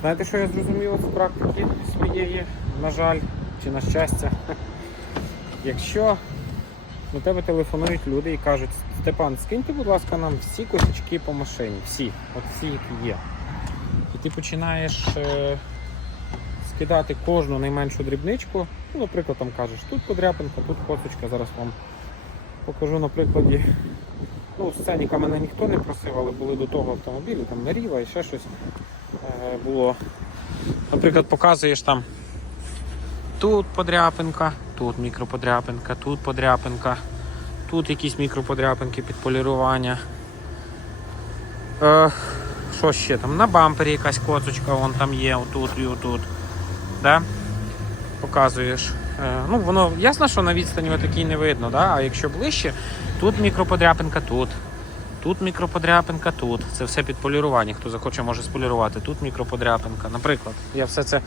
Знаєте, що я зрозумів з практики своєї, на жаль, чи на щастя? Якщо до тебе телефонують люди і кажуть, Степан, скиньте, будь ласка, нам всі косячки по машині, всі, от всі, які є. І ти починаєш е, скидати кожну найменшу дрібничку. Ну, наприклад, там кажеш, тут подряпинка, тут косочка, зараз вам покажу на прикладі. Ну, сценіка мене ніхто не просив, але були до того автомобілі, там Наріва і ще щось е, було. Наприклад, показуєш там тут подряпинка, тут мікроподряпинка, тут подряпинка, тут якісь мікроподряпинки під полірування. Е, що ще там? На бампері якась коцочка, вон там є, отут і отут. Да? Показуєш. Е, ну, воно ясно, що на відстані отакій не видно, да? а якщо ближче, тут мікроподряпинка, тут. Тут мікроподряпинка, тут. Це все під полірування. Хто захоче, може сполірувати. Тут мікроподряпинка. Наприклад, я все це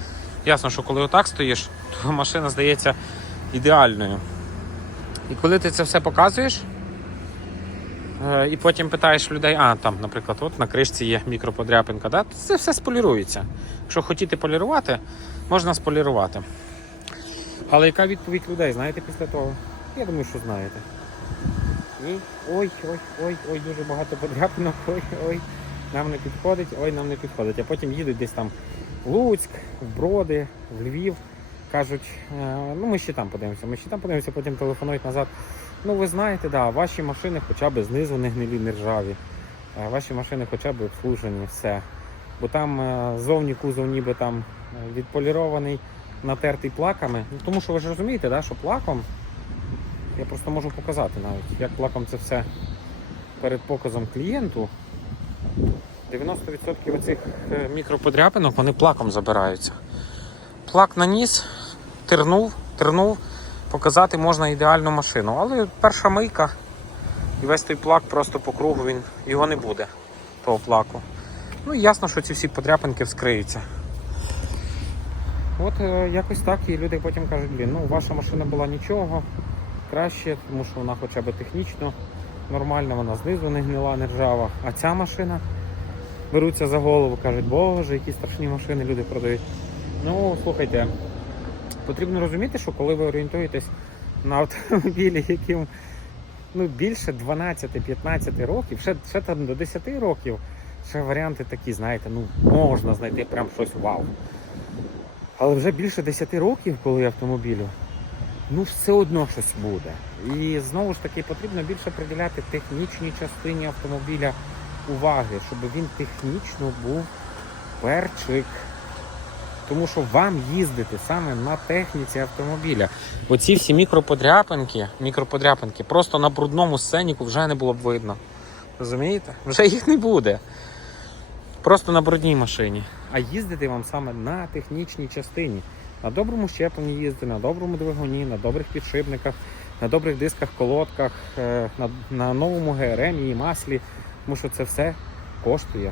ясно, що коли отак стоїш, то машина здається ідеальною. І коли ти це все показуєш, е, і потім питаєш людей, а там, наприклад, от на кришці є мікроподряпинка, да? це все сполірується. Якщо хотіти полірувати, можна сполірувати. Але яка відповідь людей, знаєте, після того? Я думаю, що знаєте. Ні, ой, ой, ой, ой, дуже багато подряпинок, ой, ой, нам не підходить, ой, нам не підходить. А потім їдуть десь там в Луцьк, в Броди, в Львів. Кажуть, е, ну ми ще там подивимося, ми ще там подивимося, потім телефонують назад. Ну ви знаєте, да, ваші машини хоча б знизу не гнилі, не ржаві. Е, Ваші машини хоча б обслужені, все. Бо там е, зовні кузов ніби там відполірований, натертий плаками. Ну, тому що ви ж розумієте, да, що плаком я просто можу показати навіть, як плаком це все перед показом клієнту. 90% оцих е, мікроподряпинок вони плаком забираються. Плак наніс, тернув, тернув, показати можна ідеальну машину. Але перша мийка і весь той плак просто по кругу він його не буде, того плаку. Ну і ясно, що ці всі подряпинки вскриються. От е, якось так, і люди потім кажуть, ну ваша машина була нічого, краще, тому що вона хоча б технічно нормальна, вона знизу не гнила, не ржава. А ця машина беруться за голову, кажуть, боже, які страшні машини люди продають. Ну, слухайте, потрібно розуміти, що коли ви орієнтуєтесь на автомобілі, яким ну, більше 12-15 років, ще, ще там до 10 років, ще варіанти такі, знаєте, ну можна знайти прям щось вау. Але вже більше 10 років, коли автомобілю, ну все одно щось буде. І знову ж таки потрібно більше приділяти технічній частині автомобіля уваги, щоб він технічно був перчик. Тому що вам їздити саме на техніці автомобіля. Оці всі мікроподряпинки, мікроподряпинки просто на брудному сценіку вже не було б видно. Розумієте? Вже їх не буде. Просто на брудній машині. А їздити вам саме на технічній частині. На доброму щепленні їздити, на доброму двигуні, на добрих підшипниках, на добрих дисках, колодках, е, на, на новому ГРМ і маслі. Тому що це все коштує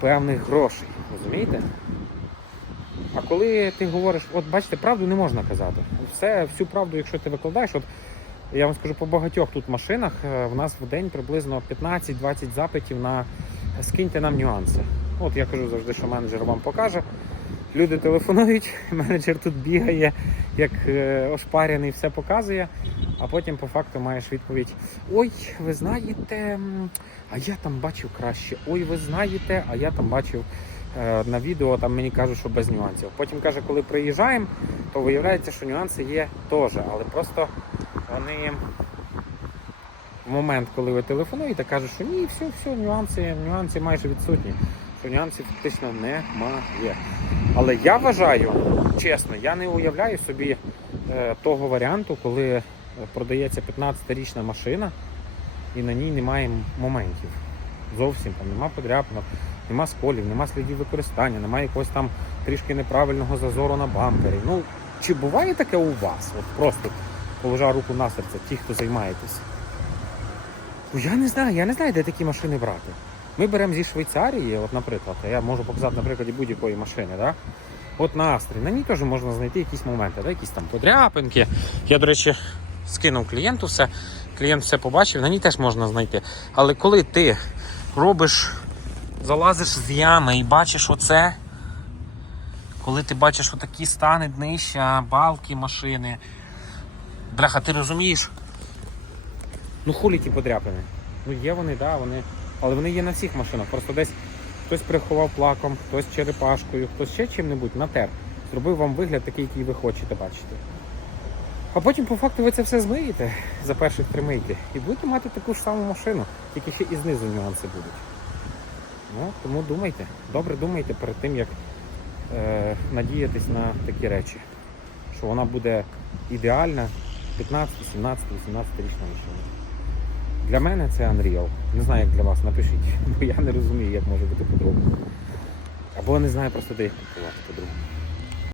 певних грошей. Розумієте? А коли ти говориш, от бачите, правду не можна казати. Все, всю правду, якщо ти викладаєш, от я вам скажу, по багатьох тут машинах е, в нас в день приблизно 15-20 запитів на скиньте нам нюанси. От я кажу завжди, що менеджер вам покаже. Люди телефонують, менеджер тут бігає, як е, ошпаряний, все показує, а потім по факту маєш відповідь: Ой, ви знаєте, а я там бачив краще. Ой, ви знаєте, а я там бачив е, на відео, там мені кажуть, що без нюансів. Потім каже, коли приїжджаємо, то виявляється, що нюанси є теж, але просто вони в момент, коли ви телефонуєте, кажуть, що ні, все, все, нюанси, нюанси майже відсутні. Нюансів фактично немає. Але я вважаю, чесно, я не уявляю собі е, того варіанту, коли е, продається 15-річна машина і на ній немає моментів. Зовсім там нема подряпинок, нема сколів, нема слідів використання, немає якогось там трішки неправильного зазору на бампері. Ну, чи буває таке у вас? От просто положа руку на серце, ті, хто займаєтесь. Ну, я не знаю, я не знаю, де такі машини брати. Ми беремо зі Швейцарії, от, наприклад, я можу показати на прикладі будь-якої машини, да? от на Астрі, на ній теж можна знайти якісь моменти, да? якісь там подряпинки. Я, до речі, скинув клієнту все, клієнт все побачив, на ній теж можна знайти. Але коли ти робиш, залазиш з ями і бачиш оце, коли ти бачиш отакі стани днища, балки машини. Бляха, ти розумієш? Ну хулі ті подряпини. Ну є вони, да, вони. Але вони є на всіх машинах. Просто десь хтось приховав плаком, хтось черепашкою, хтось ще чим-небудь натер. Зробив вам вигляд такий, який ви хочете бачити. А потім, по факту, ви це все змиєте за перших три мийки і будете мати таку ж саму машину, тільки ще і знизу нюанси будуть. Ну, тому думайте, добре думайте перед тим, як е, надіятись на такі речі. Що вона буде ідеальна 15, 17, 18 річна машина. Для мене це Unreal. Не знаю, як для вас, напишіть. Бо я не розумію, як може бути по-другому. Або не знаю просто, де їх купувати по-другому.